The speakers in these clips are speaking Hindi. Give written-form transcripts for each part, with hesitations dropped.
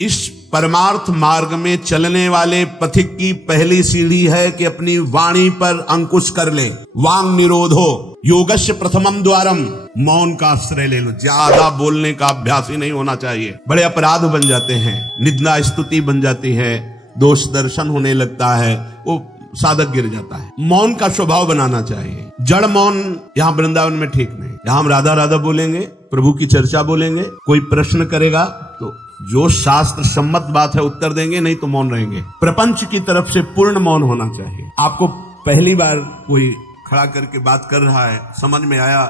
इस परमार्थ मार्ग में चलने वाले पथिक की पहली सीढ़ी है कि अपनी वाणी पर अंकुश कर ले। वांग निरोधो योगस्य प्रथमम द्वारम, मौन का आश्रय ले लो। ज्यादा बोलने का अभ्यास ही नहीं होना चाहिए, बड़े अपराध बन जाते हैं, निंदा स्तुति बन जाती है, दोष दर्शन होने लगता है, वो साधक गिर जाता है। मौन का स्वभाव बनाना चाहिए। जड़ मौन यहाँ वृंदावन में ठीक नहीं। यहाँ हम राधा राधा बोलेंगे, प्रभु की चर्चा बोलेंगे, कोई प्रश्न करेगा तो जो शास्त्र सम्मत बात है उत्तर देंगे, नहीं तो मौन रहेंगे। प्रपंच की तरफ से पूर्ण मौन होना चाहिए। आपको पहली बार कोई खड़ा करके बात कर रहा है, समझ में आया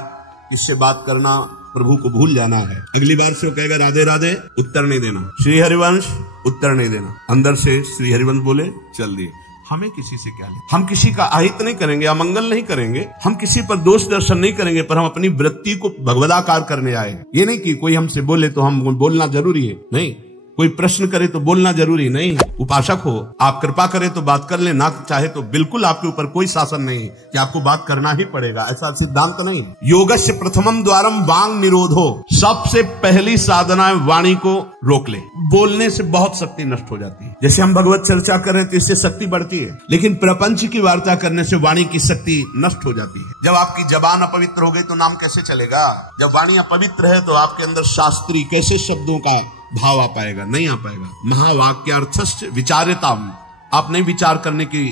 इससे बात करना प्रभु को भूल जाना है, अगली बार से वो कहेगा राधे राधे, उत्तर नहीं देना। श्री हरिवंश, उत्तर नहीं देना। अंदर से श्री हरिवंश बोले, चल दिए। हमें किसी से क्या लेना, हम किसी का अहित नहीं करेंगे, अमंगल नहीं करेंगे, हम किसी पर दोष दर्शन नहीं करेंगे, पर हम अपनी वृत्ति को भगवदाकार करने आए। ये नहीं कि कोई हमसे बोले तो हम बोलना जरूरी है, नहीं। कोई प्रश्न करे तो बोलना जरूरी नहीं। उपासक हो, आप कृपा करें तो बात कर ले, ना चाहे तो बिल्कुल आपके ऊपर कोई शासन नहीं कि आपको बात करना ही पड़ेगा, ऐसा सिद्धांत नहीं। योगस्य प्रथमम द्वारम वांग निरोधो, सबसे पहली साधना है वाणी को रोक ले। बोलने से बहुत शक्ति नष्ट हो जाती है। जैसे हम भगवत चर्चा कर रहे हैं तो इससे शक्ति बढ़ती है, लेकिन प्रपंच की वार्ता करने से वाणी की शक्ति नष्ट हो जाती है। जब आपकी जबान अपवित्र हो गई तो नाम कैसे चलेगा? जब वाणी अपवित्र है तो आपके अंदर शास्त्री कैसे शब्दों का भाव आ पाएगा? नहीं आ पाएगा। महावाक्यार्थस्य विचारिताम, आप नहीं विचार करने की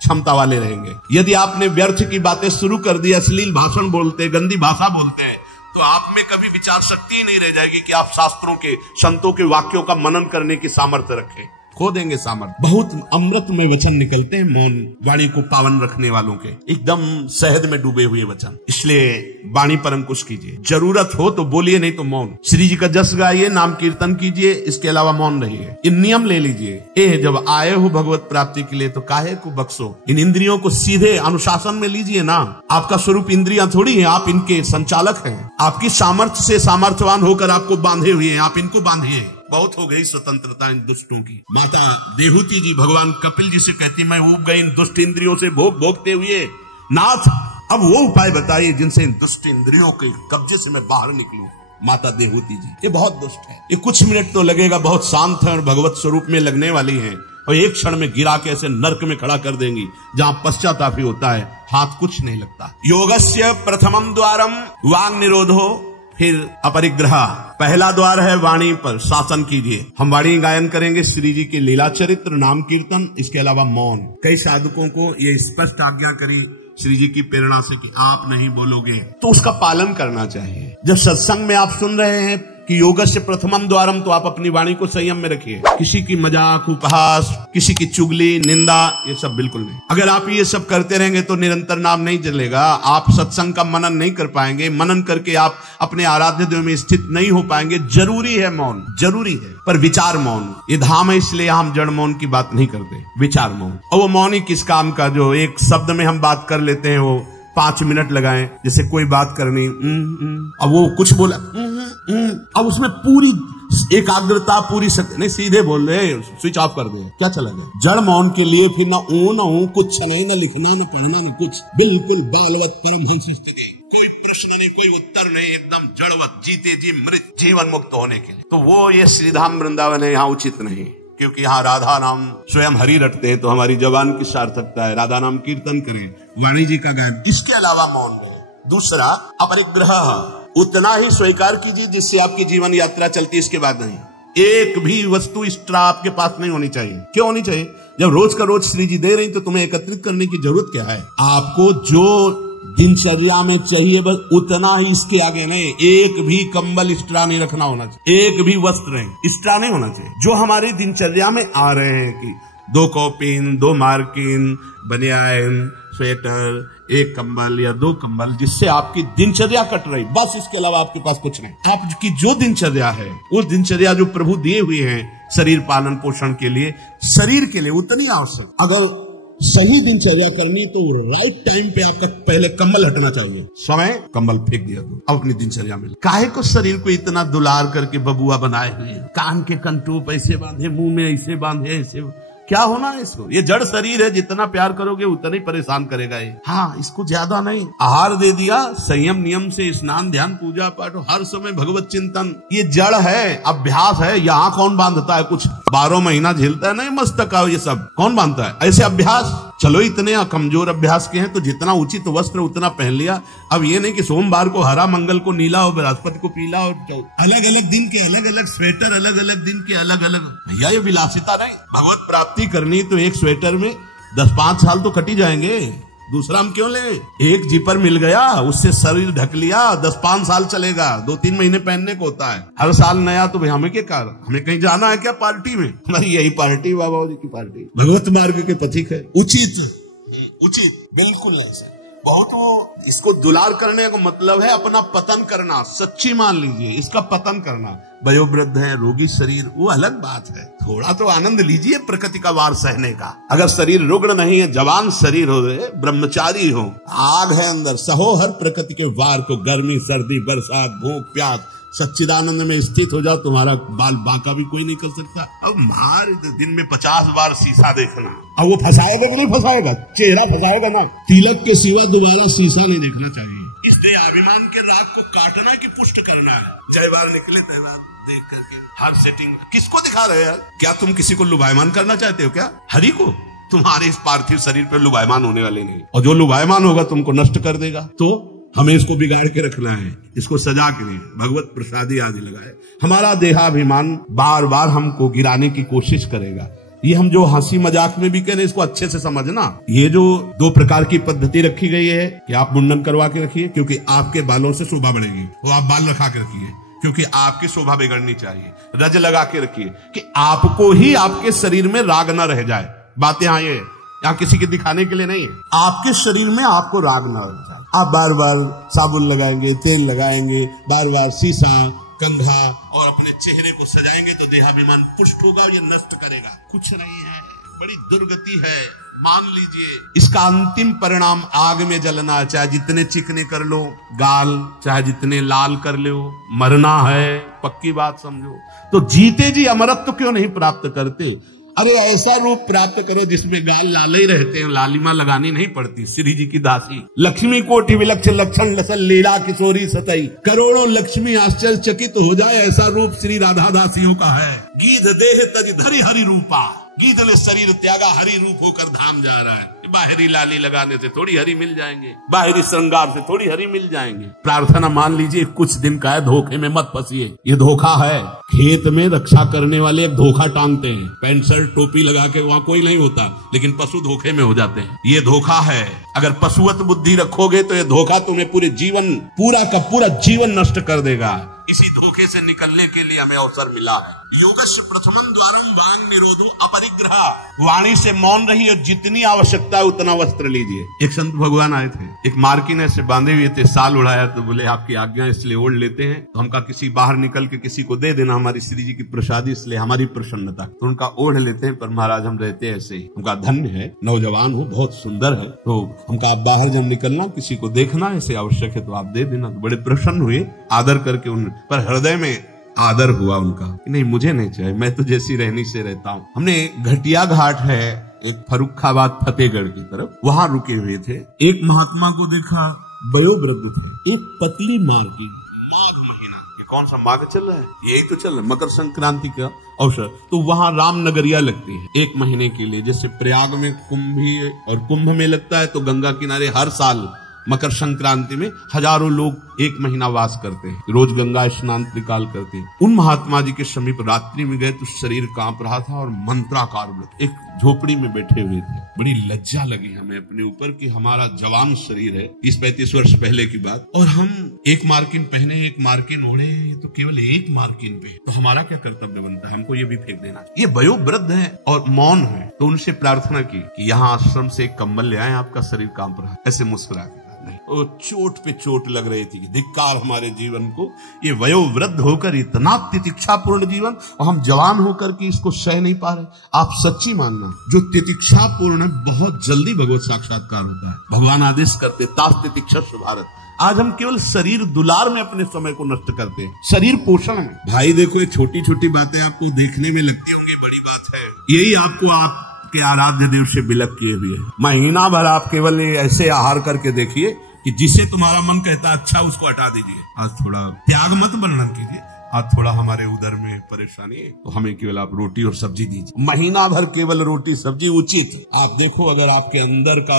क्षमता वाले रहेंगे। यदि आपने व्यर्थ की बातें शुरू कर दी, अश्लील भाषण बोलते, गंदी भाषा बोलते हैं, तो आप में कभी विचार शक्ति ही नहीं रह जाएगी कि आप शास्त्रों के, संतों के वाक्यों का मनन करने की सामर्थ्य रखें। खो देंगे सामर्थ्य। बहुत अमृत में वचन निकलते हैं मौन वाणी को पावन रखने वालों के, एकदम शहद में डूबे हुए वचन। इसलिए वाणी पर अंकुश कीजिए। जरूरत हो तो बोलिए, नहीं तो मौन। श्री जी का जस गाइए, नाम कीर्तन कीजिए, इसके अलावा मौन रहिए। इन नियम ले लीजिए। जब आए हो भगवत प्राप्ति के लिए तो काहे को बख्शो। इन इंद्रियों को सीधे अनुशासन में लीजिए ना। आपका स्वरूप इंद्रियां थोड़ी है, आप इनके संचालक हैं। आपकी सामर्थ्य से सामर्थ्यवान होकर आपको बांधे हुए हैं, आप इनको बांधिए। बहुत हो गई स्वतंत्रता इन दुष्टों की। माता देहूती जी भगवान कपिल जी से कहती, मैं ऊब गई इन दुष्ट इंद्रियों से भोगते हुए, नाथ अब वो उपाय बताइए जिनसे इन दुष्ट इंद्रियों के कब्जे से मैं बाहर निकलूं। माता देहूती जी, ये बहुत दुष्ट है, ये कुछ मिनट तो लगेगा, बहुत शांत है और भगवत स्वरूप में लगने वाली है, और एक क्षण में गिरा के ऐसे नरक में खड़ा कर देंगी जहां पश्चाताप ही होता है, हाथ कुछ नहीं लगता। योगस्य प्रथमम द्वारम वांग निरोधो, फिर अपरिग्रह। पहला द्वार है वाणी पर शासन कीजिए। हम वाणी गायन करेंगे, श्री जी के लीला चरित्र, नाम कीर्तन, इसके अलावा मौन। कई साधकों को ये स्पष्ट आज्ञा करी श्री जी की प्रेरणा से कि आप नहीं बोलोगे, तो उसका पालन करना चाहिए। जब सत्संग में आप सुन रहे हैं कि योगस्य प्रथमम द्वारम, तो आप अपनी वाणी को संयम में रखिए। किसी की मजाक, उपहास, किसी की चुगली, निंदा, ये सब बिल्कुल नहीं। अगर आप ये सब करते रहेंगे तो निरंतर नाम नहीं चलेगा। आप सत्संग का मनन नहीं कर पाएंगे। मनन करके आप अपने आराध्य देव में स्थित नहीं हो पाएंगे। जरूरी है मौन, जरूरी है, पर विचार मौन। ये धाम है, इसलिए हम जड़ मौन की बात नहीं करते, विचार मौन। और वो मौन ही किस काम का जो एक शब्द में हम बात कर लेते हैं, वो 5 मिनट लगाएं। जैसे कोई बात करनी, अब वो कुछ बोला, अब उसमें पूरी एकाग्रता, पूरी शक्ति नहीं, सीधे बोल रहे, स्विच ऑफ कर दो, क्या चला गया। जड़ मौन के लिए फिर ना ऊ कुछ नहीं, ना लिखना, ना पढ़ना, ना कुछ, बिल्कुल बालवत परमहंस स्थिति, कोई प्रश्न नहीं, कोई उत्तर नहीं, एकदम जड़वत, जीते जी मृत, जीवन मुक्त होने के लिए। तो वो ये श्रीधाम वृंदावन है, यहाँ उचित नहीं, क्योंकि यहाँ राधा नाम स्वयं हरि रटते हैं, तो हमारी जबान की सार्थकता है, राधा नाम कीर्तन करें, वाणी जी का गायन, इसके अलावा मौन रहे। दूसरा अपरिग्रह, उतना ही स्वीकार कीजिए जिससे आपकी जीवन यात्रा चलती है, इसके बाद नहीं। एक भी वस्तु एक्स्ट्रा आपके पास नहीं होनी चाहिए। क्यों होनी चाहिए? जब रोज का रोज श्री जी दे रही तो तुम्हें एकत्रित करने की जरूरत क्या है? आपको जो दिनचर्या में चाहिए बस उतना ही, इसके आगे नहीं। एक भी कंबल एक्स्ट्रा नहीं रखना होना चाहिए, एक भी वस्त्र एक्स्ट्रा नहीं होना चाहिए। जो हमारी दिनचर्या में आ रहे हैं कि 2 कॉपिन, 2 मार्किन, बनियान, स्वेटर, 1 कंबल या 2 कंबल, जिससे आपकी दिनचर्या कट रही, बस, इसके अलावा आपके पास कुछ नहीं। आपकी जो दिनचर्या है, उस दिनचर्या जो प्रभु दिए हुए हैं शरीर पालन पोषण के लिए, शरीर के लिए उतनी आवश्यक। अगर सही दिनचर्या करनी तो राइट टाइम पे आपका पहले कंबल हटना चाहिए, समय कंबल फेंक दिया तो अब अपनी दिनचर्या में। काहे को शरीर को इतना दुलार करके बबुआ बनाए हुए हैं, कान के कंटूप ऐसे बांधे, मुंह में ऐसे बांधे, ऐसे क्या होना है इसको? ये जड़ शरीर है, जितना प्यार करोगे उतना ही परेशान करेगा ये। हाँ, इसको ज्यादा नहीं, आहार दे दिया, संयम नियम से स्नान ध्यान पूजा पाठ, हर समय भगवत चिंतन। ये जड़ है, अभ्यास है। यहाँ कौन बांधता है? कुछ 12 महीना झेलता है नहीं मस्तक का, ये सब कौन बांधता है? ऐसे अभ्यास। चलो इतने कमजोर अभ्यास के हैं तो जितना उचित वस्त्र उतना पहन लिया। अब ये नहीं कि सोमवार को हरा, मंगल को नीला और बृहस्पति को पीला, और अलग अलग दिन के अलग अलग स्वेटर, अलग अलग दिन के अलग अलग। भैया ये विलासिता नहीं। भगवत प्राप्ति करनी तो एक स्वेटर में 10-5 साल तो कट ही जाएंगे। दूसरा हम क्यों ले? एक जीपर मिल गया, उससे शरीर ढक लिया, 10-5 साल चलेगा, 2-3 महीने पहनने को होता है। हर साल नया तो भाई हमें क्या कारण? हमें कहीं जाना है क्या पार्टी में? हमारी यही पार्टी, बाबा जी की पार्टी। भगवत मार्ग के पथिक है। उचित बिल्कुल ऐसा। बहुत वो इसको दुलार करने का मतलब है अपना पतन करना। सच्ची मान लीजिए, इसका पतन करना। वयोवृद्ध है, रोगी शरीर, वो अलग बात है। थोड़ा तो आनंद लीजिए प्रकृति का वार सहने का। अगर शरीर रुग्ण नहीं है, जवान शरीर हो, ब्रह्मचारी हो, आग है अंदर, सहो हर प्रकृति के वार को। गर्मी सर्दी बरसात भूख प्यास, सच्चिदानंद में स्थित हो जाओ, तुम्हारा बाल बांका भी कोई नहीं कर सकता। अब मार दिन में 50 बार शीशा देखना, अब वो फंसाएगा कि नहीं फंसाएगा? चेहरा फंसाएगा ना। तिलक के सिवा दोबारा शीशा नहीं देखना चाहिए। इस देहाभिमान के राग को काटना कि पुष्ट करना है। जय बार निकले तय बार देख करके हर सेटिंग किसको दिखा रहे हैं? क्या तुम किसी को लुभायमान करना चाहते हो क्या? हरि को। तुम्हारे इस पार्थिव शरीर पर लुभायमान होने वाले नहीं, और जो लुभायमान होगा तुमको नष्ट कर देगा। तो हमें इसको बिगाड़ के रखना है, इसको सजा के नहीं, भगवत प्रसादी आदि लगाए। हमारा देहाभिमान बार बार हमको गिराने की कोशिश करेगा। ये हम जो हंसी मजाक में भी कह रहे हैं, इसको अच्छे से समझना। ये जो 2 प्रकार की पद्धति रखी गई है कि आप मुंडन करवा के रखिए क्योंकि आपके बालों से शोभा बढ़ेगी, वो आप बाल रखा के रखिए क्योंकि आपकी शोभा बिगड़नी चाहिए। रज लगा के रखिए कि आपको ही आपके शरीर में राग न रह जाए। बात यहाँ ये, यहाँ किसी के दिखाने के लिए नहीं है, आपके शरीर में आपको राग न रह जाए। आप बार बार साबुन लगाएंगे, तेल लगाएंगे, बार बार शीशा कंघा और अपने चेहरे को सजाएंगे तो देहाभिमान पुष्ट होगा और ये नष्ट करेगा। कुछ नहीं है, बड़ी दुर्गति है। मान लीजिए इसका अंतिम परिणाम आग में जलना है। चाहे जितने चिकने कर लो गाल, चाहे जितने लाल कर लो, मरना है, पक्की बात समझो। तो जीते जी अमरत्व क्यों नहीं प्राप्त करते? अरे ऐसा रूप प्राप्त करो जिसमें गाल लाल ही रहते हैं, लालिमा लगानी नहीं पड़ती। श्री जी की दासी लक्ष्मी कोटि विलक्षण लक्षण लसल लीला किशोरी सतई, करोड़ों लक्ष्मी आश्चर्यचकित हो जाए, ऐसा रूप श्री राधा दासियों का है। गीध देह तज धरि हरि रूपा, गीध ने शरीर त्यागा, हरि रूप होकर धाम जा रहा है। बाहरी लाली लगाने से थोड़ी हरि मिल जाएंगे, बाहरी श्रृंगार से थोड़ी हरि मिल जाएंगे। प्रार्थना मान लीजिए कुछ दिन का है, धोखे में मत फंसिए। ये धोखा है। खेत में रक्षा करने वाले एक धोखा टांगते हैं, पैंट शर्ट टोपी लगा के, वहां कोई नहीं होता, लेकिन पशु धोखे में हो जाते हैं। ये धोखा है। अगर पशुवत बुद्धि रखोगे तो ये धोखा तुम्हें पूरे जीवन, पूरा का पूरा जीवन नष्ट कर देगा। इसी धोखे से निकलने के लिए हमें अवसर मिला है। योगस्य प्रथमं द्वारम वांग निरोधो अपरिग्रह, वाणी से मौन रही और जितनी आवश्यकता है उतना वस्त्र लीजिए। एक संत भगवान आए थे, एक मार्किन ऐसे बांधे हुए थे, साल उड़ाया, तो बोले आपकी आज्ञा इसलिए ओढ़ लेते हैं। तो हमका किसी बाहर निकल के किसी को दे देना, हमारी श्री जी की प्रसादी, इसलिए हमारी प्रसन्नता। तो उनका ओढ़ लेते हैं। पर महाराज हम रहते ऐसे ही, उनका धन्य है, नौजवान हो, बहुत सुंदर है, तो हमका आप बाहर जब निकलना किसी को देखना ऐसे आवश्यक है तो आप दे देना। तो बड़े प्रसन्न हुए, आदर करके उन पर हृदय में आदर हुआ उनका कि नहीं मुझे नहीं चाहिए, मैं तो जैसी रहनी से रहता हूँ। हमने घटिया घाट है एक फर्रुखाबाद फतेहगढ़ की तरफ, वहां रुके हुए थे। एक महात्मा को देखा, वयोवृद्ध थे, एक पतली मार्किन, माघ महीना, ये कौन सा माघ चल रहा है? यही तो चल रहा है, मकर संक्रांति का अवसर। तो वहां रामनगरिया लगती है 1 महीने के लिए। जैसे प्रयाग में कुंभ में लगता है, तो गंगा किनारे हर साल मकर संक्रांति में हजारों लोग 1 महीना वास करते हैं, रोज गंगा स्नान त्रिकाल करते हैं। उन महात्मा जी के समीप रात्रि में गए तो शरीर कांप रहा था और मंत्राकार एक झोपड़ी में बैठे हुए थे। बड़ी लज्जा लगी हमें अपने ऊपर कि हमारा जवान शरीर है, 30-35 वर्ष पहले की बात, और हम 1 मार्किन पहने, 1 मार्किन ओढ़े, तो केवल 1 मार्किन पे, तो हमारा क्या कर्तव्य बनता है? हमको ये भी फेंक देना। ये वयोवृद्ध है और मौन है, तो उनसे प्रार्थना की कि यहाँ आश्रम से एक कंबल ले आए, आपका शरीर कांप रहा है। ऐसे मुस्कुरा के और चोट पे चोट लग रही थी कि धिक्कार हमारे जीवन को, ये वयोवृद्ध होकर इतना तितिक्षापूर्ण जीवन, और हम जवान होकर के इसको सह नहीं पा रहे। आप सच्ची मानना, जो तितिक्षापूर्ण है बहुत जल्दी भगवत साक्षात्कार होता है। भगवान आदेश करते तास तितिक्षस्व भारत। आज हम केवल शरीर दुलार में अपने समय को नष्ट करते हैं। शरीर पोषण है भाई। देखो ये छोटी छोटी बातें आपको देखने में लगती होंगी बड़ी बात है, यही आपको आप के आराध्य देव से विलक किए हुए। महीना भर आप केवल ऐसे आहार करके देखिए कि जिसे तुम्हारा मन कहता अच्छा उसको हटा दीजिए। आज थोड़ा त्याग मत वर्णन कीजिए, आज थोड़ा हमारे उधर में परेशानी है तो हमें केवल आप रोटी और सब्जी दीजिए। महीना भर केवल रोटी सब्जी उचित। आप देखो अगर आपके अंदर का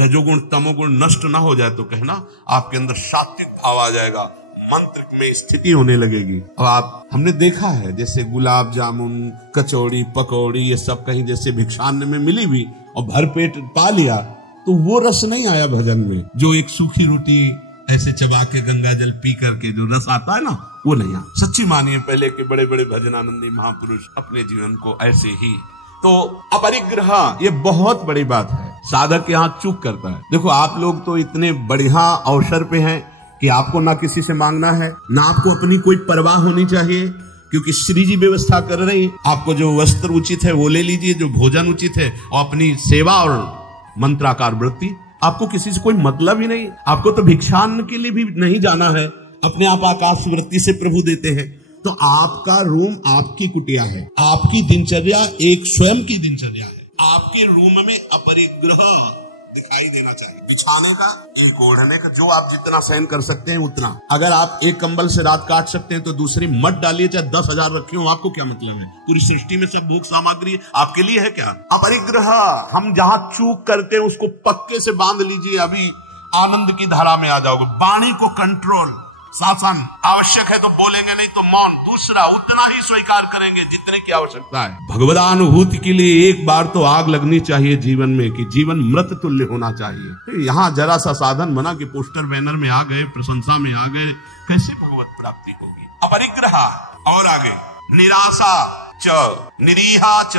रजोगुण तमोगुण नष्ट ना हो जाए तो कहना आपके अंदर सात्विक भाव आ जाएगा, मंत्र में स्थिति होने लगेगी। और आप हमने देखा है जैसे गुलाब जामुन कचौड़ी पकौड़ी ये सब कहीं जैसे भिक्षान्न में मिली भी और भरपेट पा लिया तो वो रस नहीं आया भजन में। जो एक सूखी रोटी ऐसे चबा के गंगा जल पी करके जो रस आता है ना वो नहीं आता। सच्ची मानिए पहले के बड़े बड़े भजनानंदी महापुरुष अपने जीवन को ऐसे ही। तो अपरिग्रह ये बहुत बड़ी बात है, साधक यहाँ चूक करता है। देखो आप लोग तो इतने बढ़िया अवसर पे हैं कि आपको ना किसी से मांगना है ना आपको अपनी कोई परवाह होनी चाहिए, क्योंकि श्री जी व्यवस्था कर रही। आपको जो वस्त्र उचित है वो ले लीजिए, जो भोजन उचित है और अपनी सेवा और मंत्राकार वृत्ति, आपको किसी से कोई मतलब ही नहीं। आपको तो भिक्षान्न के लिए भी नहीं जाना है, अपने आप आकाश वृत्ति से प्रभु देते हैं। तो आपका रूम आपकी कुटिया है, आपकी दिनचर्या एक स्वयं की दिनचर्या है। आपके रूम में अपरिग्रह दिखाई देना चाहिए। बिछाने का एक, ओढ़ने का जो आप जितना सहन कर सकते हैं उतना। अगर आप एक कंबल से रात काट सकते हैं तो दूसरी मत डालिए, चाहे 10,000 रखे हो, आपको क्या मतलब है? पूरी सृष्टि में सब भोग सामग्री आपके लिए है क्या? अपरिग्रह हम जहां चूक करते हैं उसको पक्के से बांध लीजिए, अभी आनंद की धारा में आ जाओगे। वाणी को कंट्रोल, शासन आवश्यक है तो बोलेंगे, नहीं तो मौन। दूसरा उतना ही स्वीकार करेंगे जितने की आवश्यकता है। भगवदानुभूति के लिए एक बार तो आग लगनी चाहिए जीवन में कि जीवन मृत तुल्य होना चाहिए। यहाँ जरा सा साधन बना कि पोस्टर बैनर में आ गए, प्रशंसा में आ गए, कैसे भगवत प्राप्ति होगी? अपरिग्रह। और आगे निराशा च निरीहा च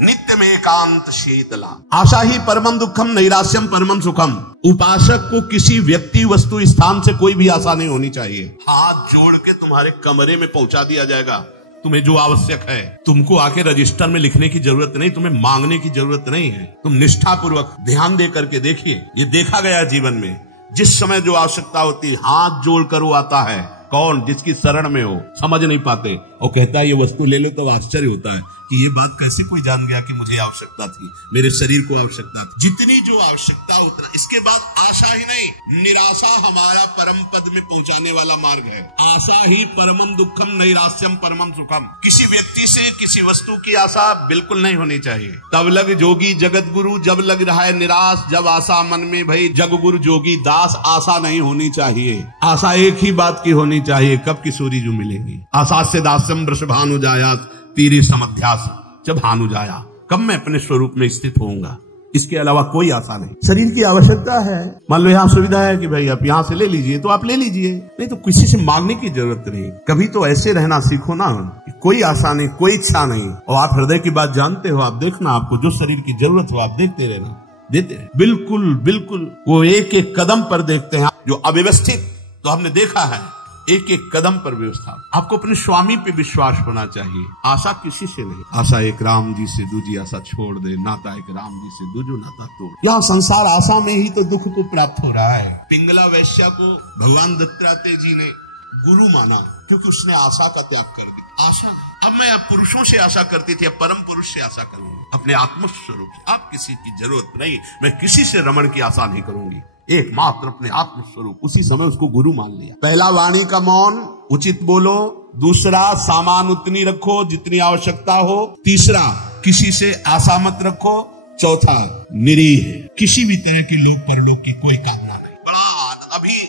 नित्यम एकांत शीतला। आशा ही परमं दुखम नैराश्यम परमं सुखम। उपासक को किसी व्यक्ति वस्तु स्थान से कोई भी आशा नहीं होनी चाहिए। हाथ जोड़ के तुम्हारे कमरे में पहुंचा दिया जाएगा तुम्हें जो आवश्यक है। तुमको आके रजिस्टर में लिखने की जरूरत नहीं, तुम्हें मांगने की जरूरत नहीं है। तुम निष्ठा पूर्वक ध्यान दे करके देखिए, ये देखा गया जीवन में जिस समय जो आवश्यकता होती है हाथ जोड़ कर वो आता है। कौन? जिसकी शरण में हो, समझ नहीं पाते और कहता है ये वस्तु ले लो, तो आश्चर्य होता है कि ये बात कैसे कोई जान गया कि मुझे आवश्यकता थी, मेरे शरीर को आवश्यकता थी। जितनी जो आवश्यकता उतना। इसके बाद आशा ही नहीं, निराशा हमारा परम पद में पहुंचाने वाला मार्ग है। आशा ही परमम दुखम नैराश्यम परमम सुखम। किसी व्यक्ति से किसी वस्तु की आशा बिल्कुल नहीं होनी चाहिए। तब लग जोगी जगत गुरु, जब लग रहा है निराश, जब आशा मन में भई जग गुरु जोगी दास। आशा नहीं होनी चाहिए। आशा एक ही बात की होनी चाहिए, कब किशोरी जो मिलेंगी। आशा से दास्यम वृषभानु जाया तीरी समध्यास, जब भानु जाया, कब मैं अपने स्वरूप में स्थित होऊंगा। इसके अलावा कोई आशा नहीं। शरीर की आवश्यकता है, मान लो यहाँ सुविधा है कि भाई आप यहाँ से ले लीजिए तो आप ले लीजिए, नहीं तो किसी से मांगने की जरूरत नहीं। कभी तो ऐसे रहना सीखो ना, कोई आशा नहीं, कोई इच्छा नहीं। और आप हृदय की बात जानते हो, आप देखना, आपको जो शरीर की जरूरत हो आप देखते रहना, देते हैं। बिल्कुल बिल्कुल वो एक एक कदम पर देखते हैं। जो अव्यवस्थित तो हमने देखा है, एक एक कदम पर व्यवस्था। आपको अपने स्वामी पे विश्वास होना चाहिए, आशा किसी से नहीं। आशा एक राम जी से दूजी आशा छोड़ दे, नाता एक राम जी से दूजो नाता तोड़। यहाँ संसार आशा में ही तो दुख को प्राप्त हो रहा है। पिंगला वैश्या को भगवान दत्तात्रेय जी ने गुरु माना क्योंकि उसने आशा का त्याग कर दिया। आशा नहीं। अब मैं पुरुषों से आशा करती थी, अब परम पुरुष से आशा करूंगी, अपने आत्मस्वरूप से। अब किसी की जरूरत नहीं, मैं किसी से रमण की आशा नहीं करूंगी, एकमात्र अपने आत्मस्वरूप। उसी समय उसको गुरु मान लिया। पहला वाणी का मौन, उचित बोलो। दूसरा सामान उतनी रखो जितनी आवश्यकता हो। तीसरा किसी से आशा मत रखो। चौथा निरीह, किसी भी तरह के लोक परलोक की कोई कामना नहीं।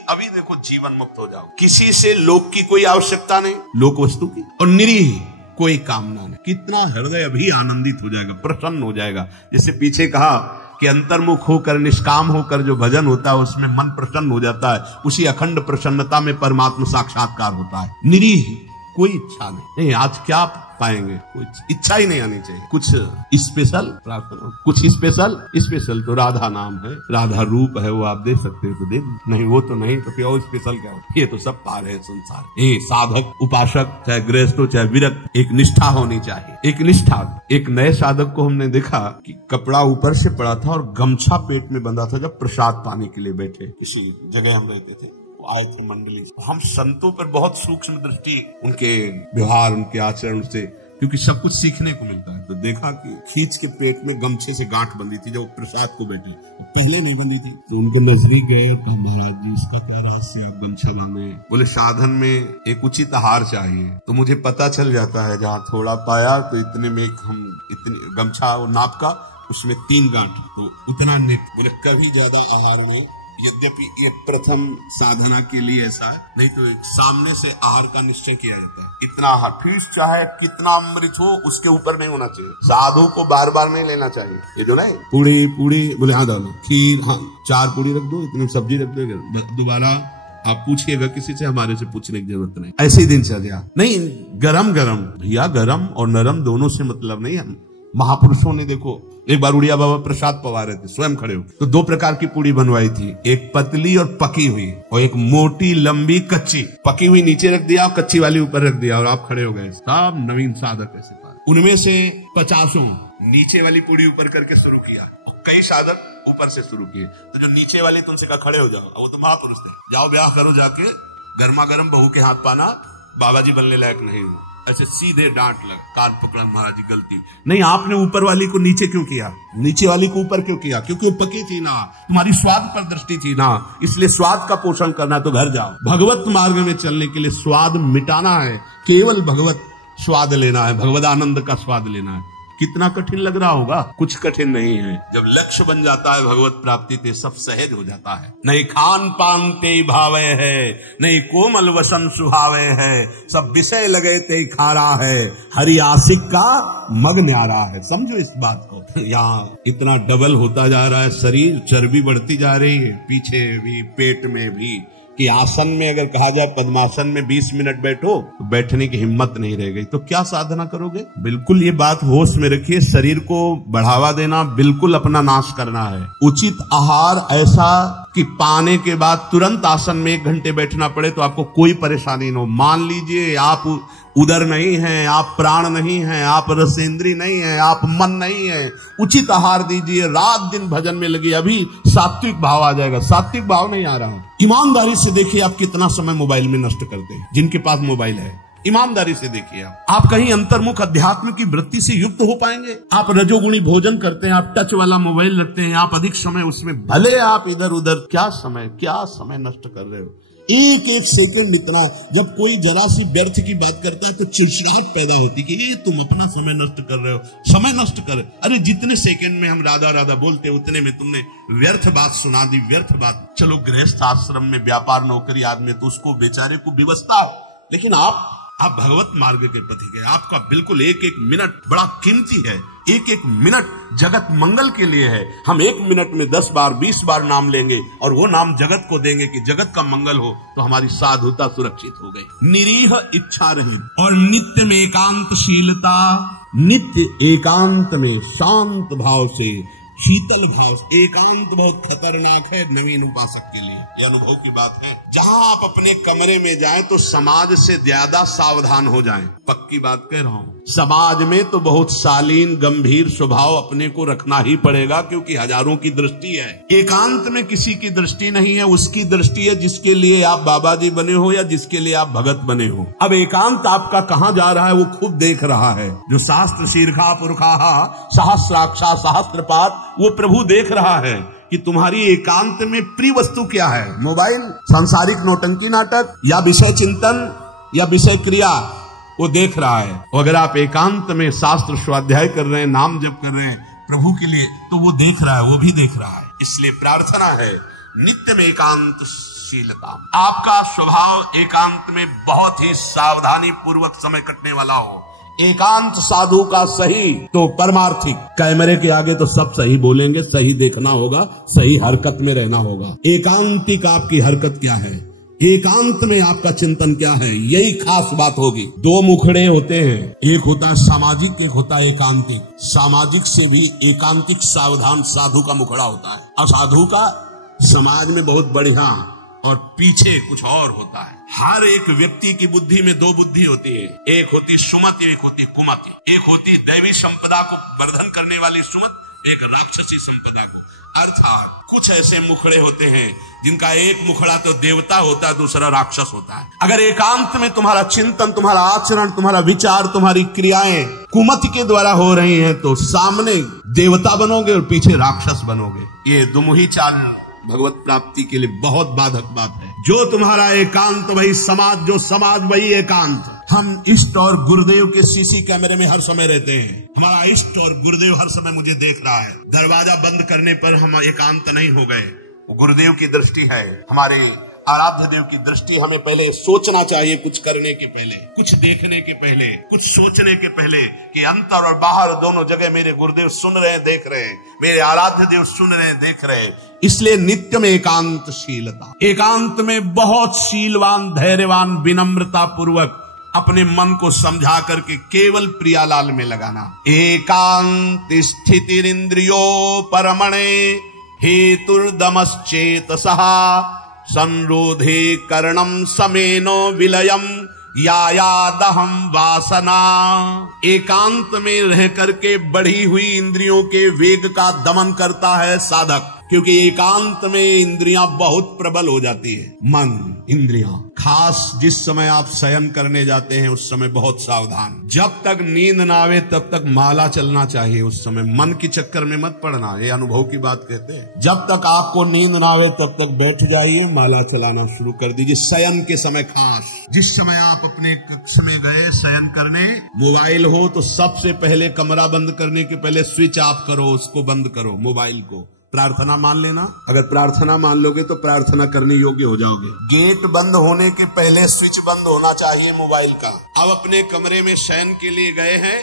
अभी देखो जीवन मुक्त हो जाओ। किसी से लोक की कोई आवश्यकता नहीं, लोक वस्तु की, और निरीह कोई कामना नहीं। कितना हृदय अभी आनंदित हो जाएगा, प्रसन्न हो जाएगा। जैसे पीछे कहा कि अंतर्मुख होकर निष्काम होकर जो भजन होता है उसमें मन प्रसन्न हो जाता है। उसी अखंड प्रसन्नता में परमात्मा साक्षात्कार होता है। निरीह, कोई इच्छा नहीं। आज क्या पाएंगे? कोई इच्छा ही नहीं आनी चाहिए। कुछ स्पेशल प्रार्थना, कुछ स्पेशल तो राधा नाम है, राधा रूप है, वो आप दे सकते हो तो दे, नहीं वो तो नहीं, तो क्या और स्पेशल क्या हो? ये तो सब पा रहे हैं संसार। ये साधक उपासक चाहे गृहस्थ हो चाहे विरक्त, एक निष्ठा होनी चाहिए। एक निष्ठा। एक नए साधक को हमने देखा कि कपड़ा ऊपर से पड़ा था और गमछा पेट में बंधा था, जब प्रसाद पाने के लिए बैठे। किसी जगह हम रहते थे, आए थे मंडली। हम संतों पर बहुत सूक्ष्म दृष्टि, उनके व्यवहार, उनके आचरण से, क्योंकि सब कुछ सीखने को मिलता है। तो देखा कि खींच के पेट में गमछे से गांठ बंधी थी, जब प्रसाद को बैठी पहले नहीं बंधी थी। तो उनके नजदीक गए और कहा, महाराज जी इसका क्या रहस्य, आप गमछा बांधे? बोले साधन में एक उचित आहार चाहिए। तो मुझे पता चल जाता है, जहाँ थोड़ा पाया तो इतने में हम इतने गमछा नाप का, उसमें 3 गांठ, तो उतना नित। बोले कभी ज्यादा आहार में, यद्यपि ये प्रथम साधना के लिए ऐसा है, नहीं तो सामने से आहार का निश्चय किया जाता है। इतना आहार, फिर चाहे कितना अमृत हो उसके ऊपर नहीं होना चाहिए। साधु को बार बार नहीं लेना चाहिए। ये जो नहीं पूड़ी बोले हाँ डालो, खीर हाँ 4 पूड़ी रख दो, इतनी सब्जी रख दो, दोबारा आप पूछिएगा किसी से, हमारे से पूछने की जरूरत नहीं। ऐसे दिन चर्या नहीं, गरम भैया, गरम और नरम दोनों से मतलब नहीं है। महापुरुषों ने देखो, एक बार उड़िया बाबा प्रसाद पवा रहे थे, स्वयं खड़े हो, तो 2 प्रकार की पूड़ी बनवाई थी, एक पतली और पकी हुई, और एक मोटी लंबी कच्ची। पकी हुई नीचे रख दिया, कच्ची वाली ऊपर रख दिया, और आप खड़े हो गए। सब नवीन साधक ऐसे पाए। उनमें से 50 नीचे वाली पूड़ी ऊपर करके शुरू किया, कई साधक ऊपर से शुरू किए। तो जो नीचे वाले तुमसे कहा खड़े हो जाओ, वो तो महापुरुष थे, जाओ ब्याह करो जाके, गर्मा गर्म बहू के हाथ पाना, बाबा जी बनने लायक नहीं हो। ऐसे सीधे डांट लग, कान पकड़ा, महाराज जी गलती नहीं, आपने ऊपर वाली को नीचे क्यों किया, नीचे वाली को ऊपर क्यों किया? क्योंकि वो पकी थी ना, तुम्हारी स्वाद पर दृष्टि थी ना, इसलिए स्वाद का पोषण करना, तो घर जाओ। भगवत मार्ग में चलने के लिए स्वाद मिटाना है, केवल भगवत स्वाद लेना है, भगवत आनंद का स्वाद लेना है। कितना कठिन लग रहा होगा? कुछ कठिन नहीं है। जब लक्ष्य बन जाता है भगवत प्राप्ति, ते सब सहज हो जाता है। नहीं खान पान ते भावे है, नहीं कोमल वसन सुहावे है, सब विषय लगे ते खारा है, हरि आशिक का मग न्यारा है। समझो इस बात को। यहाँ इतना डबल होता जा रहा है शरीर, चर्बी बढ़ती जा रही है, पीछे भी पेट में भी, कि आसन में अगर कहा जाए पद्मासन में 20 मिनट बैठो तो बैठने की हिम्मत नहीं रह गई, तो क्या साधना करोगे? बिल्कुल ये बात होश में रखिए, शरीर को बढ़ावा देना बिल्कुल अपना नाश करना है। उचित आहार ऐसा कि पाने के बाद तुरंत आसन में 1 घंटे बैठना पड़े तो आपको कोई परेशानी न हो। मान लीजिए आप उदर नहीं है, आप प्राण नहीं है, आप रसेंद्री नहीं है, आप मन नहीं है, उचित आहार दीजिए, रात दिन भजन में लगी, अभी सात्विक भाव आ जाएगा। सात्विक भाव नहीं आ रहा। ईमानदारी से देखिए आप कितना समय मोबाइल में नष्ट करते हैं, जिनके पास मोबाइल है। ईमानदारी से देखिए आप कहीं अंतर्मुख अध्यात्म की वृत्ति से युक्त हो पाएंगे? आप रजोगुणी भोजन करते हैं, आप टच वाला मोबाइल रखते हैं, आप अधिक समय उसमें, भले आप इधर उधर, क्या समय नष्ट कर रहे हो। एक सेकंड इतना, जब कोई जरा सी व्यर्थ की बात करता है तो चिड़चिड़ाहट पैदा होती कि ये तुम अपना समय नष्ट कर रहे हो, समय नष्ट कर। अरे जितने सेकंड में हम राधा राधा बोलते उतने में तुमने व्यर्थ बात सुना दी, व्यर्थ बात। चलो गृहस्थ आश्रम में व्यापार नौकरी आदमी तो उसको बेचारे को व्यवस्था हो, लेकिन आप भगवत मार्ग के पथी गए, आपका बिल्कुल एक मिनट बड़ा कीमती है। एक मिनट जगत मंगल के लिए है। हम 1 मिनट में 10 बार 20 बार नाम लेंगे और वो नाम जगत को देंगे कि जगत का मंगल हो, तो हमारी साधुता सुरक्षित हो गई। निरीह इच्छा रहित और नित्य में एकांतशीलता, नित्य एकांत में शांत भाव से, शीतल भाव से। एकांत बहुत खतरनाक है नवीन उपासक के लिए, ये अनुभव की बात है। जहां आप अपने कमरे में जाएं तो समाज से ज्यादा सावधान हो जाएं, पक्की बात कह रहा हूं। समाज में तो बहुत शालीन गंभीर स्वभाव अपने को रखना ही पड़ेगा, क्योंकि हजारों की दृष्टि है। एकांत में किसी की दृष्टि नहीं है, उसकी दृष्टि है जिसके लिए आप बाबा जी बने हो या जिसके लिए आप भगत बने हो। अब एकांत आपका कहां जा रहा है वो खुद देख रहा है। जो शास्त्र शीर्षा पुरखा सहस्राक्षा सहस्त्रपात, वो प्रभु देख रहा है कि तुम्हारी एकांत में प्रिय वस्तु क्या है। मोबाइल, सांसारिक नौटंकी नाटक, या विषय चिंतन, या विषय क्रिया, वो देख रहा है। और अगर आप एकांत में शास्त्र स्वाध्याय कर रहे हैं, नाम जप कर रहे हैं प्रभु के लिए, तो वो देख रहा है, वो भी देख रहा है। इसलिए प्रार्थना है नित्य में एकांतशीलता। आपका स्वभाव एकांत में बहुत ही सावधानी पूर्वक समय कटने वाला हो। एकांत साधु का सही तो परमार्थिक। कैमरे के आगे तो सब सही बोलेंगे, सही देखना होगा, सही हरकत में रहना होगा। एकांतिक आपकी हरकत क्या है, एकांत में आपका चिंतन क्या है, यही खास बात होगी। 2 मुखड़े होते हैं, एक होता है सामाजिक, एक होता है एकांतिक। सामाजिक से भी एकांतिक सावधान साधु का मुखड़ा होता है। असाधु का समाज में बहुत बढ़िया और पीछे कुछ और होता है। हर एक व्यक्ति की बुद्धि में 2 बुद्धि होती है, एक होती सुमति, एक होती कुमति। एक होती दैवी संपदा को वर्धन करने वाली सुमति, एक राक्षसी संपदा को। अर्थात कुछ ऐसे मुखड़े होते हैं जिनका एक मुखड़ा तो देवता होता है, दूसरा राक्षस होता है। अगर एकांत में तुम्हारा चिंतन, तुम्हारा आचरण, तुम्हारा विचार, तुम्हारी क्रियाएं कुमति के द्वारा हो रही हैं तो सामने देवता बनोगे और पीछे राक्षस बनोगे। ये दुमुही चाल भगवत प्राप्ति के लिए बहुत बाधक बात है। जो तुम्हारा एकांत वही समाज, जो समाज वही एकांत। हम इष्ट और गुरुदेव के सीसी कैमरे में हर समय रहते हैं। हमारा इष्ट और गुरुदेव हर समय मुझे देख रहा है। दरवाजा बंद करने पर हम एकांत नहीं हो गए, वो गुरुदेव की दृष्टि है, हमारे आराध्य देव की दृष्टि। हमें पहले सोचना चाहिए, कुछ करने के पहले, कुछ देखने के पहले, कुछ सोचने के पहले कि अंतर और बाहर दोनों जगह मेरे गुरुदेव सुन रहे हैं, देख रहे हैं, मेरे आराध्य देव सुन रहे हैं, देख रहे हैं। इसलिए नित्य में एकांतशीलता, एकांत में बहुत शीलवान, धैर्यवान, विनम्रता पूर्वक अपने मन को समझा करके केवल प्रियालाल में लगाना। एकांत स्थितिरिंद्रियो परमणे हेतुर्दमश्चेतसः संरोधे करणम समेनो विलयम यायादहम वासना। एकांत में रह करके बढ़ी हुई इंद्रियों के वेग का दमन करता है साधक, क्योंकि एकांत में इंद्रियां बहुत प्रबल हो जाती है। मन, इंद्रियां, खास जिस समय आप शयन करने जाते हैं उस समय बहुत सावधान। जब तक नींद ना आवे तब तक माला चलना चाहिए। उस समय मन के चक्कर में मत पड़ना, ये अनुभव की बात कहते हैं। जब तक आपको नींद ना आवे तब तक बैठ जाइए, माला चलाना शुरू कर दीजिए। शयन के समय खास, जिस समय आप अपने कक्ष में गए शयन करने, मोबाइल हो तो सबसे पहले कमरा बंद करने के पहले स्विच ऑफ करो, उसको बंद करो मोबाइल को। प्रार्थना मान लेना, अगर प्रार्थना मान लोगे तो प्रार्थना करने योग्य हो जाओगे। गेट बंद होने के पहले स्विच बंद होना चाहिए मोबाइल का। अब अपने कमरे में शयन के लिए गए हैं,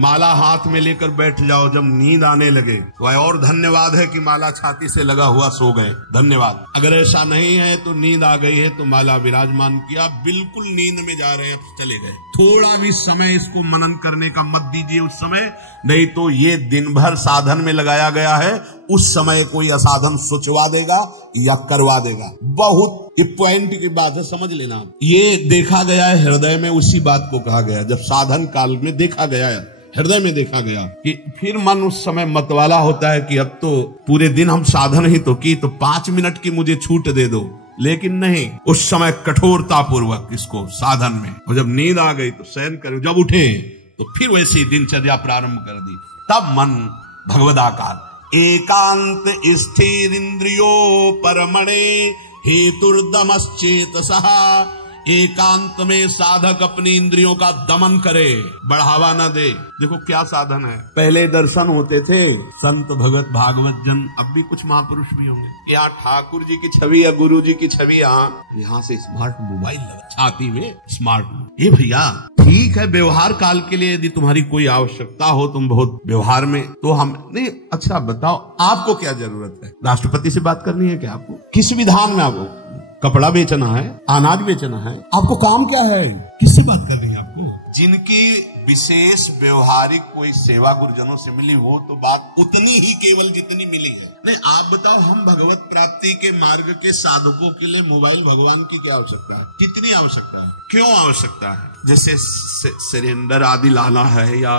माला हाथ में लेकर बैठ जाओ। जब नींद आने लगे वह और धन्यवाद है कि माला छाती से लगा हुआ सो गए, धन्यवाद। अगर ऐसा नहीं है तो नींद आ गई है तो माला विराजमान किया, बिल्कुल नींद में जा रहे हैं, अब चले गए। थोड़ा भी समय इसको मनन करने का मत दीजिए उस समय, नहीं तो ये दिन भर साधन में लगाया गया है, उस समय कोई असाधन सोचवा देगा या करवा देगा। बहुत पॉइंट की बात है, समझ लेना। ये देखा गया है हृदय में, उसी बात को कहा गया जब साधन काल में देखा गया है, हृदय में देखा गया कि फिर मन उस समय मतवाला होता है कि अब तो पूरे दिन हम साधन ही तो की, तो 5 मिनट की मुझे छूट दे दो। लेकिन नहीं, उस समय कठोरता पूर्वक इसको साधन में, और जब नींद आ गई तो शयन करो, जब उठे तो फिर वैसी दिनचर्या प्रारंभ कर दी। तब मन भगवदाकार। एकांत स्थिर इंद्रियो परमणे हेतुर्दमश्चेतसः। एकांत में साधक अपनी इंद्रियों का दमन करे, बढ़ावा न दे। देखो क्या साधन है। पहले दर्शन होते थे संत भगत भागवत जन, अब भी कुछ महापुरुष भी होंगे। यहाँ ठाकुर जी की छवि या गुरु जी की छवि, यहाँ से स्मार्ट मोबाइल लगा छाती में, स्मार्ट। ये भैया ठीक है, व्यवहार काल के लिए यदि तुम्हारी कोई आवश्यकता हो, तुम बहुत व्यवहार में, तो हम नहीं। अच्छा बताओ आपको क्या जरूरत है? राष्ट्रपति से बात करनी है क्या आपको? किस विधान में आपको कपड़ा बेचना है, अनाज बेचना है, आपको काम क्या है? किससे बात करनी है आपको? जिनकी विशेष व्यवहारिक कोई सेवा गुरुजनों से मिली हो तो बात उतनी ही केवल जितनी मिली है। नहीं, आप बताओ, हम भगवत प्राप्ति के मार्ग के साधकों के लिए मोबाइल भगवान की क्या आवश्यकता है? कितनी आवश्यकता है? क्यों आवश्यकता है? जैसे सिलेंडर आदि लाना है या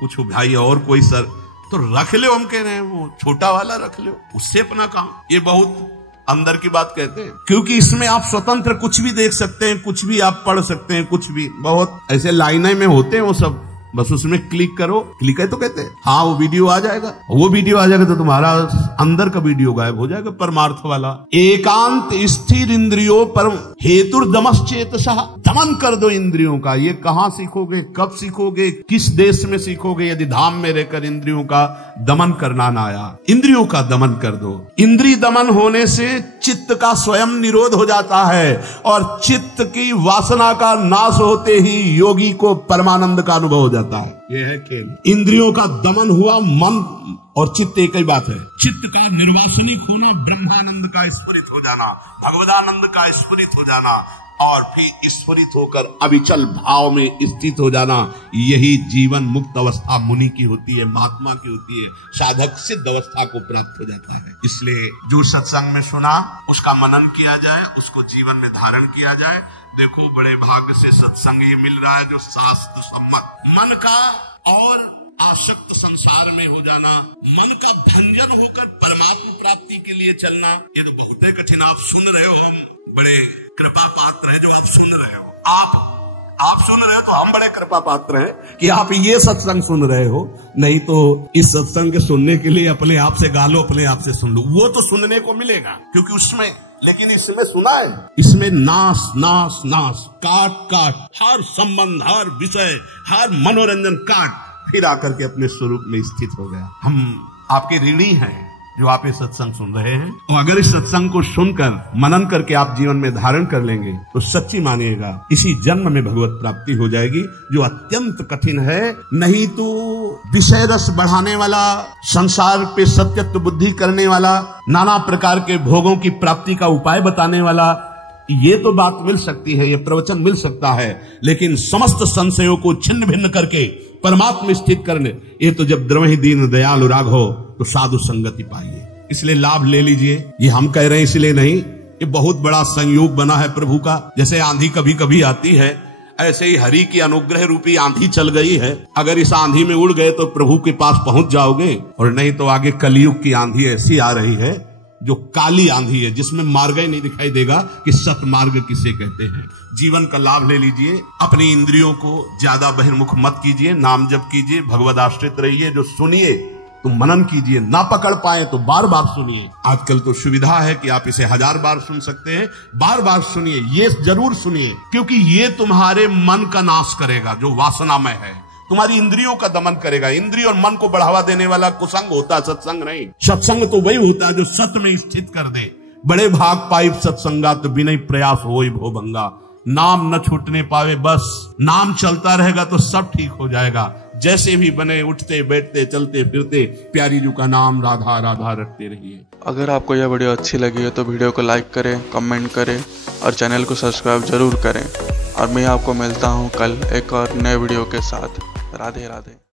कुछ भाई और कोई सर, तो रख लो, हम कह रहे हैं वो छोटा वाला रख लो, उससे अपना काम। ये बहुत अंदर की बात कहते हैं, क्योंकि इसमें आप स्वतंत्र कुछ भी देख सकते हैं, कुछ भी आप पढ़ सकते हैं, कुछ भी। बहुत ऐसे लाइनें में होते हैं वो सब, बस उसमें क्लिक करो, क्लिक है तो कहते हैं हाँ वो वीडियो आ जाएगा, वो वीडियो आ जाएगा तो तुम्हारा अंदर का वीडियो गायब हो जाएगा, परमार्थ वाला। एकांत स्थिर इंद्रियों पर हेतुर्दमश्चेतसः, दमन कर दो इंद्रियों का। ये कहाँ सीखोगे, कब सीखोगे, किस देश में सीखोगे, यदि धाम में रहकर इंद्रियों का दमन करना ना आया? इंद्रियों का दमन कर दो। इंद्रिय दमन होने से चित्त का स्वयं निरोध हो जाता है, और चित्त की वासना का नाश होते ही योगी को परमानंद का अनुभव हो जाता है। ये है खेल। इंद्रियों का दमन हुआ, मन और चित्त एक ही बात है। चित्त का निर्वासनिक होना, ब्रह्मानंद का स्फुरित हो जाना, भगवदानंद का स्फुरित हो जाना, और फिर स्फुरित होकर अविचल भाव में स्थित हो जाना। यही जीवन मुक्त अवस्था मुनि की होती है, महात्मा की होती है। साधक सिद्ध अवस्था को प्राप्त हो जाता है। इसलिए जो सत्संग में सुना उसका मनन किया जाए, उसको जीवन में धारण किया जाए। देखो बड़े भाग्य से सत्संग ये मिल रहा है जो शास्त्र सम्मत मन का और आसक्त संसार में हो जाना, मन का भंजन होकर परमात्मा प्राप्ति के लिए चलना, ये तो बहुत ही कठिन। आप सुन रहे हो, हम बड़े कृपा पात्र है जो आप सुन रहे हो। आप सुन रहे हो तो हम बड़े कृपा पात्र हैं कि आप ये सत्संग सुन रहे हो। नहीं तो इस सत्संग के सुनने के लिए अपने आप से गा लो, अपने आप से सुन लो, वो तो सुनने को मिलेगा क्योंकि उसमें, लेकिन इसमें सुना है, इसमें नाश नाश नाश, काट काट, हर संबंध, हर विषय, हर मनोरंजन काट, फिर आकर के अपने स्वरूप में स्थित हो गया। हम आपके ऋणी हैं जो आप ये सत्संग सुन रहे हैं। तो अगर इस सत्संग को सुनकर मनन करके आप जीवन में धारण कर लेंगे तो सच्ची मानिएगा इसी जन्म में भगवत प्राप्ति हो जाएगी, जो अत्यंत कठिन है। नहीं तो विषय रस बढ़ाने वाला, संसार पे सत्यत्व बुद्धि करने वाला, नाना प्रकार के भोगों की प्राप्ति का उपाय बताने वाला, ये तो बात मिल सकती है, ये प्रवचन मिल सकता है, लेकिन समस्त संशयों को छिन्न भिन्न करके परमात्मा स्थित करने, ये तो जब द्रवहि दीन दयालु राघव तो साधु संगति पाइए। इसलिए लाभ ले लीजिए। ये हम कह रहे हैं इसलिए नहीं, ये बहुत बड़ा संयोग बना है प्रभु का। जैसे आंधी कभी कभी आती है, ऐसे ही हरि की अनुग्रह रूपी आंधी चल गई है। अगर इस आंधी में उड़ गए तो प्रभु के पास पहुंच जाओगे, और नहीं तो आगे कलयुग की आंधी ऐसी आ रही है जो काली आंधी है, जिसमें मार्ग ही नहीं दिखाई देगा कि सतमार्ग किसे कहते हैं। जीवन का लाभ ले लीजिए। अपनी इंद्रियों को ज्यादा बहिर्मुख मत कीजिए, नाम जप कीजिए, भगवद आश्रित रहिए। जो सुनिए तो मनन कीजिए, ना पकड़ पाए तो बार बार सुनिए। आजकल तो सुविधा है कि आप इसे 1000 बार सुन सकते हैं। बार बार सुनिए, ये जरूर सुनिए, क्योंकि ये तुम्हारे मन का नाश करेगा जो वासनामय है, तुम्हारी इंद्रियों का दमन करेगा। इंद्रिय और मन को बढ़ावा देने वाला कुसंग होता है, सत्संग नहीं। सत्संग तो वही होता है जो सत्य में स्थित कर दे। बड़े भाग पाई सत्संगा तो बिना प्रयास होई भो भंगा। नाम न छूटने पावे, बस नाम चलता रहेगा तो सब ठीक हो जाएगा। जैसे भी बने, उठते बैठते चलते फिरते प्यारी जी का नाम राधा राधा रटते रहिए। अगर आपको यह वीडियो अच्छी लगी है तो वीडियो को लाइक करें, कमेंट करें और चैनल को सब्सक्राइब जरूर करें। और मैं आपको मिलता हूँ कल एक और नए वीडियो के साथ। राधे राधे।